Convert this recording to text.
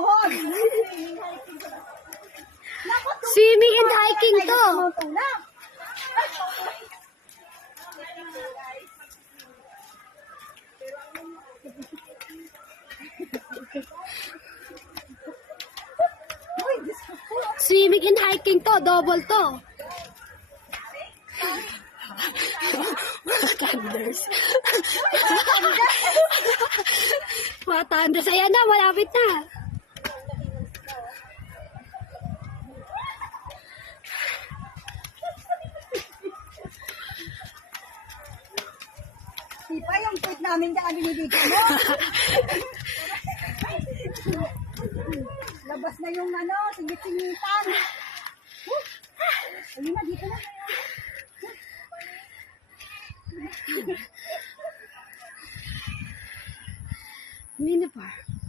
tuhod. Swimming and hiking to. Swimming and hiking to. Double to. Mga thunders. Mga thunders. Ayan na, malapit na. Di pa yung tweet namin daan binibigyan mo. Labas na yung ano, singit-singitan. Huh. Ayun na, dito na. Mini park.